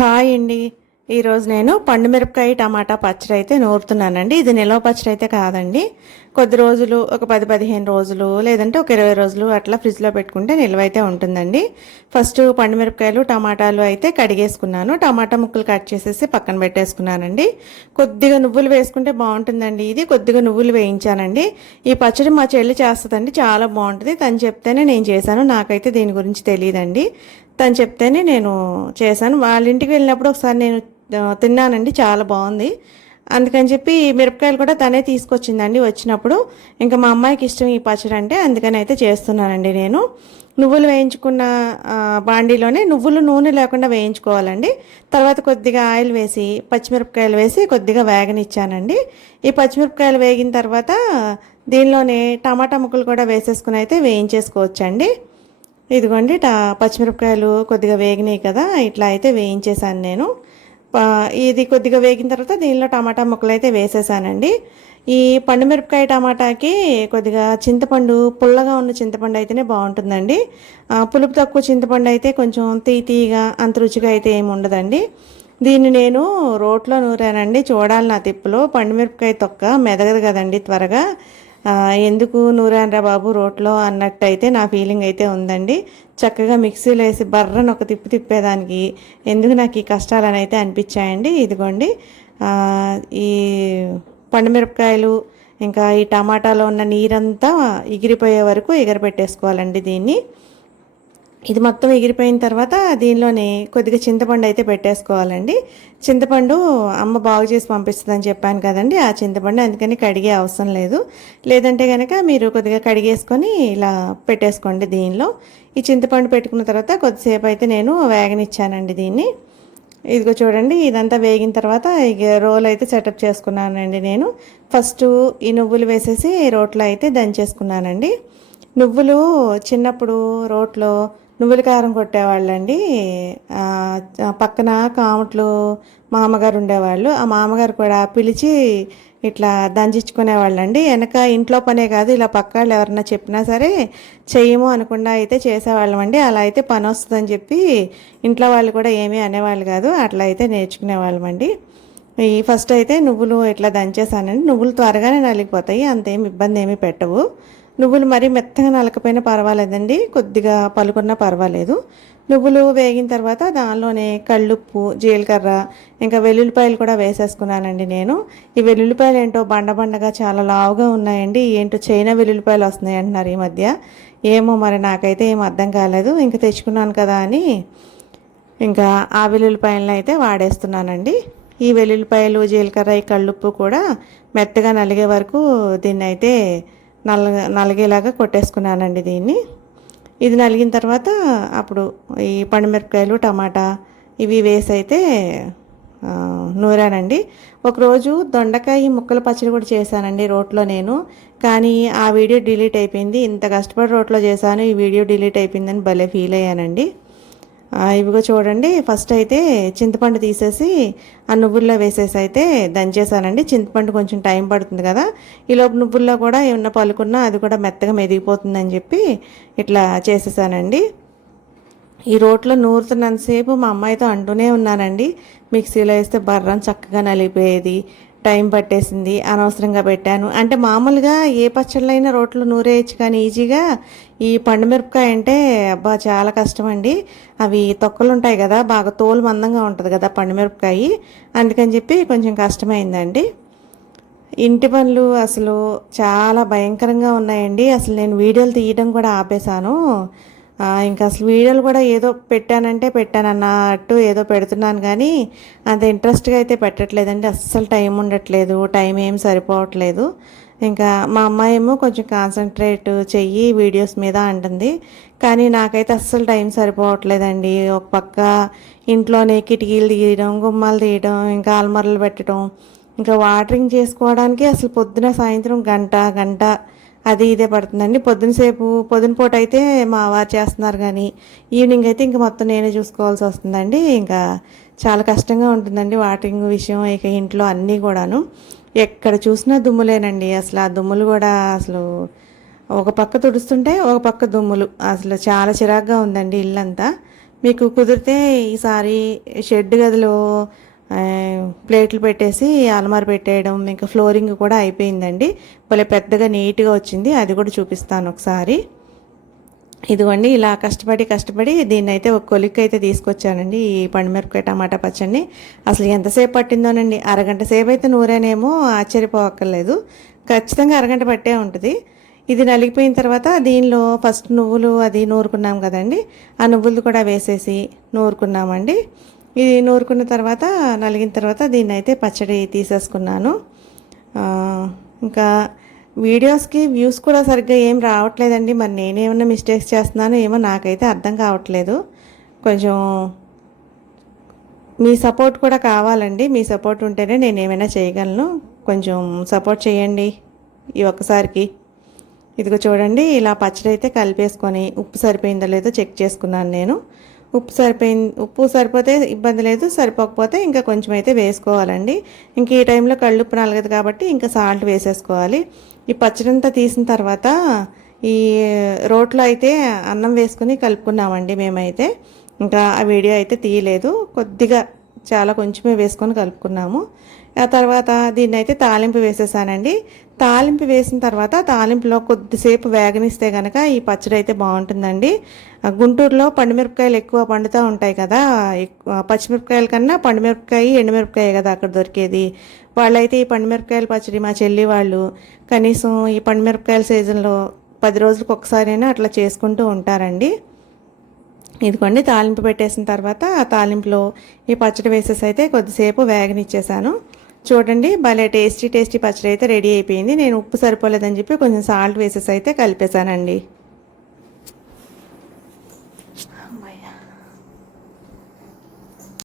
Hi అండి. ఈరోజు నేను పండు మిరపకాయ టమాటా పచ్చడి అయితే నూరుతున్నానండి. ఇది నిల్వ పచ్చడి అయితే కాదండి. కొద్ది రోజులు ఒక పది పదిహేను రోజులు లేదంటే ఒక ఇరవై రోజులు అట్లా ఫ్రిడ్జ్లో పెట్టుకుంటే నిల్వ అయితే ఉంటుందండి. ఫస్ట్ పండు మిరపకాయలు టమాటాలు అయితే కడిగేసుకున్నాను. టమాటా ముక్కలు కట్ చేసేసి పక్కన పెట్టేసుకున్నానండి. కొద్దిగా నువ్వులు వేసుకుంటే బాగుంటుందండి ఇది. కొద్దిగా నువ్వులు వేయించానండి. ఈ పచ్చడి మా చెల్లి చేస్తుందండి చాలా బాగుంటుంది. తను చెప్తేనే నేను చేశాను. నాకైతే దీని గురించి తెలియదండి. తను చెప్తేనే నేను చేశాను. వాళ్ళ ఇంటికి వెళ్ళినప్పుడు ఒకసారి నేను తిన్నానండి. చాలా బాగుంది. అందుకని చెప్పి మిరపకాయలు కూడా తనే తీసుకొచ్చిందండి వచ్చినప్పుడు. ఇంకా మా అమ్మాయికి ఇష్టం ఈ పచ్చడి అంటే అందుకని అయితే చేస్తున్నానండి నేను. నువ్వులు వేయించుకున్న బాండీలోనే నువ్వులు నూనె లేకుండా వేయించుకోవాలండి. తర్వాత కొద్దిగా ఆయిల్ వేసి పచ్చిమిరపకాయలు వేసి కొద్దిగా వేగనిచ్చానండి. ఈ పచ్చిమిరపకాయలు వేగిన తర్వాత దీనిలోనే టమాటా ముక్కలు కూడా వేసేసుకుని అయితే వేయించేసుకోవచ్చండి. ఇదిగోండి టా పచ్చిమిరపకాయలు కొద్దిగా వేగినాయి కదా ఇట్లా అయితే వేయించేసాను నేను. ఇది కొద్దిగా వేగిన తర్వాత దీనిలో టమాటా ముక్కలు అయితే వేసేసానండి. ఈ పండు మిరపకాయ టమాటాకి కొద్దిగా చింతపండు పుల్లగా ఉన్న చింతపండు అయితేనే బాగుంటుందండి. పులుపు తక్కువ చింతపండు అయితే కొంచెం తీ తీగా అంత రుచిగా అయితే ఏమి ఉండదండి. దీన్ని నేను రోట్లో నూరానండి. చూడాలి నా తిప్పులో. పండు మిరపకాయ తొక్క మెదగదు కదండి త్వరగా. ఎందుకు నూరాన్రా బాబు రోట్లో అన్నట్టయితే నా ఫీలింగ్ అయితే ఉందండి. చక్కగా మిక్సీలో వేసి బర్రను ఒక తిప్పు తిప్పేదానికి ఎందుకు నాకు ఈ కష్టాలని అయితే అనిపించాయండి. ఇదిగోండి. ఈ పండుమిరపకాయలు ఇంకా ఈ టమాటాలో ఉన్న నీరంతా ఎగిరిపోయే వరకు ఎగరపెట్టేసుకోవాలండి దీన్ని. ఇది మొత్తం ఎగిరిపోయిన తర్వాత దీనిలోనే కొద్దిగా చింతపండు అయితే పెట్టేసుకోవాలండి. చింతపండు అమ్మ బాగు చేసి పంపిస్తుందని చెప్పాను కదండి ఆ చింతపండు అందుకని కడిగే అవసరం లేదు. లేదంటే కనుక మీరు కొద్దిగా కడిగేసుకొని ఇలా పెట్టేసుకోండి దీనిలో. ఈ చింతపండు పెట్టుకున్న తర్వాత కొద్దిసేపు అయితే నేను వేగనిచ్చానండి దీన్ని. ఇదిగో చూడండి ఇదంతా వేగిన తర్వాత ఇక రోల్ అయితే సెటప్ చేసుకున్నానండి నేను. ఫస్ట్ ఈ నువ్వులు వేసేసి రోట్లో అయితే దంచేసుకున్నానండి. నువ్వులు చిన్నప్పుడు రోట్లో నువ్వుల కారం కొట్టేవాళ్ళండి. పక్కన కాముట్లు మామగారు ఉండేవాళ్ళు. ఆ మామగారు కూడా పిలిచి ఇట్లా దంచించుకునేవాళ్ళండి వెనక ఇంట్లో పనే కాదు ఇలా పక్క వాళ్ళు ఎవరన్నా చెప్పినా సరే చెయ్యము అనకుండా అయితే చేసేవాళ్ళం అండి అలా అయితే పని వస్తుందని చెప్పి ఇంట్లో వాళ్ళు కూడా ఏమీ అనేవాళ్ళు కాదు అట్లా అయితే నేర్చుకునేవాళ్ళం అండి ఈ ఫస్ట్ అయితే నువ్వులు ఇట్లా దంచేసానండి నువ్వులు త్వరగానే నలిగిపోతాయి అంతేం ఇబ్బంది ఏమీ పెట్టవు. నువ్వులు మరీ మెత్తగా నలకపోయినా పర్వాలేదండి. కొద్దిగా పలుకున్నా పర్వాలేదు. నువ్వులు వేగిన తర్వాత దానిలోనే కళ్ళుప్పు జీలకర్ర ఇంకా వెల్లుల్లిపాయలు కూడా వేసేసుకున్నానండి నేను. ఈ వెల్లుల్లిపాయలు ఏంటో బండ బండగా చాలా లావుగా ఉన్నాయండి. ఏంటో చైనా వెల్లుల్లిపాయలు వస్తున్నాయి అంటున్నారు ఈ మధ్య. ఏమో మరి నాకైతే ఏం అర్థం కాలేదు. ఇంకా తెచ్చుకున్నాను కదా అని ఇంకా ఆ వెల్లుల్లిపాయలను అయితే వాడేస్తున్నానండి. ఈ వెల్లుల్లిపాయలు జీలకర్ర ఈ కళ్ళుప్పు కూడా మెత్తగా నలిగే వరకు దీన్ని అయితే నల్ల నలిగేలాగా కొట్టేసుకున్నానండి దీన్ని. ఇది నలిగిన తర్వాత అప్పుడు ఈ పండుమిరపకాయలు టమాటా ఇవి వేసి అయితే నూరానండి. ఒకరోజు దొండకాయ ముక్కల పచ్చడి కూడా చేశానండి రోట్లో నేను. కానీ ఆ వీడియో డిలీట్ అయిపోయింది. ఇంత కష్టపడి రోట్లో చేశాను ఈ వీడియో డిలీట్ అయిపోయిందని భలే ఫీల్ అయ్యానండి. ఇవిగో చూడండి. ఫస్ట్ అయితే చింతపండు తీసేసి ఆ నువ్వుల్లో వేసేసి అయితే దంచేసానండి. చింతపండు కొంచెం టైం పడుతుంది కదా. ఈలోపు నువ్వుల్లో కూడా ఏమన్నా పలుకున్నా అది కూడా మెత్తగా మెదిగిపోతుందని చెప్పి ఇట్లా చేసేసానండి. ఈ రోట్లో నూరుతున్నంతసేపు మా అమ్మాయితో అంటూనే ఉన్నానండి. మిక్సీలో వేస్తే బర్రం చక్కగా నలిపేది టైం పట్టేసింది అనవసరంగా పెట్టాను. అంటే మామూలుగా ఏ పచ్చళ్ళైనా రోట్లో నూరేయచ్చు కానీ ఈజీగా ఈ పండుమిరపకాయ అంటే అబ్బా చాలా కష్టం అండి అవి తొక్కలు ఉంటాయి కదా బాగా తోలు మందంగా ఉంటుంది కదా పండుమిరపకాయ అందుకని చెప్పి కొంచెం కష్టమైందండి. ఇంటి పనులు అసలు చాలా భయంకరంగా ఉన్నాయండి. అసలు నేను వీడియోలు తీయడం కూడా ఆపేశాను. ఇంకా అసలు వీడియోలు కూడా ఏదో పెట్టానంటే పెట్టాను అన్నట్టు ఏదో పెడుతున్నాను కానీ అంత ఇంట్రెస్ట్గా అయితే పెట్టట్లేదండి. అస్సలు టైం ఉండట్లేదు. టైం ఏం సరిపోవట్లేదు. ఇంకా మా అమ్మాయి ఏమో కొంచెం కాన్సన్ట్రేట్ చెయ్యి వీడియోస్ మీద అంటుంది. కానీ నాకైతే అస్సలు టైం సరిపోవట్లేదండి. ఒక పక్క ఇంట్లోనే కిటికీలు తీయడం గుమ్మాలు తీయడం ఇంకా అల్మరలు పెట్టడం ఇంకా వాటరింగ్ చేసుకోవడానికి అసలు పొద్దున సాయంత్రం గంట గంట అది ఇదే పడుతుందండి. పొద్దున సేపు పొద్దున పూట అయితే మా వారు చేస్తున్నారు కానీ ఈవినింగ్ అయితే ఇంక మొత్తం నేనే చూసుకోవాల్సి వస్తుందండి. ఇంకా చాలా కష్టంగా ఉంటుందండి వాటరింగ్ విషయం ఇక ఇంట్లో అన్నీ కూడాను. ఎక్కడ చూసినా దుమ్ములేనండి. అసలు ఆ దుమ్ములు కూడా అసలు ఒక పక్క తుడుస్తుంటే ఒక పక్క దుమ్ములు. అసలు చాలా చిరాగ్గా ఉందండి ఇల్లంతా. మీకు కుదిరితే ఈసారి షెడ్ గదిలో ప్లేట్లు పెట్టేసి అలమార పెట్టేయడం ఇంకా ఫ్లోరింగ్ కూడా అయిపోయిందండి. భలే పెద్దగా నీట్గా వచ్చింది. అది కూడా చూపిస్తాను ఒకసారి. ఇదిగోండి ఇలా కష్టపడి కష్టపడి దీన్ని అయితే ఒక కొలిక్ అయితే తీసుకొచ్చానండి. ఈ పండుమిరపకాయ టమాటా పచ్చడిని. అసలు ఎంతసేపు పట్టిందోనండి. అరగంట సేపు అయితే నూరేనేమో ఆశ్చర్యపోవక్కర్లేదు ఖచ్చితంగా అరగంట పట్టే ఉంటుంది. ఇది నలిగిపోయిన తర్వాత దీనిలో ఫస్ట్ నువ్వులు అది నూరుకున్నాం కదండి. ఆ నువ్వులు కూడా వేసేసి నూరుకున్నామండి. ఇది నూరుకున్న తర్వాత నలిగిన తర్వాత దీన్ని అయితే పచ్చడి తీసేసుకున్నాను. ఇంకా వీడియోస్కి వ్యూస్ కూడా సరిగ్గా ఏం రావట్లేదండి. మరి నేనేమన్నా మిస్టేక్స్ చేస్తున్నానో ఏమో నాకైతే అర్థం కావట్లేదు. కొంచెం మీ సపోర్ట్ కూడా కావాలండి. మీ సపోర్ట్ ఉంటేనే నేను ఏమైనా చేయగలను. కొంచెం సపోర్ట్ చేయండి ఈ ఒక్కసారికి. ఇదిగో చూడండి ఇలా పచ్చడి అయితే కలిపేసుకొని ఉప్పు సరిపోయిందో లేదో చెక్ చేసుకున్నాను నేను. ఉప్పు సరిపోయింది ఉప్పు సరిపోతే ఇబ్బంది లేదు సరిపోకపోతే ఇంకా కొంచెం అయితే వేసుకోవాలండి. ఇంక ఈ టైంలో కళ్ళుప్పు నలగదు కాబట్టి ఇంకా సాల్ట్ వేసేసుకోవాలి. ఈ పచ్చడి అంతా తీసిన తర్వాత ఈ రోట్లో అయితే అన్నం వేసుకుని కలుపుకున్నామండి మేమైతే. ఇంకా ఆ వీడియో అయితే తీయలేదు. కొద్దిగా చాలా కొంచెమే వేసుకొని కలుపుకున్నాము. ఆ తర్వాత దీన్ని అయితే తాలింపు వేసేసానండి. తాలింపు వేసిన తర్వాత తాలింపులో కొద్దిసేపు వేగనిస్తే కనుక ఈ పచ్చడి అయితే బాగుంటుందండి గుంటూరులో పండుమిరపకాయలు ఎక్కువ పండుతూ ఉంటాయి కదా ఎక్కువ పచ్చిమిరపకాయల కన్నా పండుమిరపకాయ ఎండుమిరపకాయ కదా అక్కడ దొరికేది. వాళ్ళైతే ఈ పండుమిరపకాయల పచ్చడి మా చెల్లి వాళ్ళు కనీసం ఈ పండుమిరపకాయల సీజన్లో పది రోజులకు ఒకసారైనా అట్లా చేసుకుంటూ ఉంటారండి. ఇదిగోండి తాలింపు పెట్టేసిన తర్వాత ఆ తాలింపులో ఈ పచ్చడి వేసేసి అయితే కొద్దిసేపు వేగనిచ్చేసాను. చూడండి భలే టేస్టీ టేస్టీ పచ్చడి అయితే రెడీ అయిపోయింది. నేను ఉప్పు సరిపోలేదని చెప్పి కొంచెం సాల్ట్ వేసేసి అయితే కలిపేశానండి.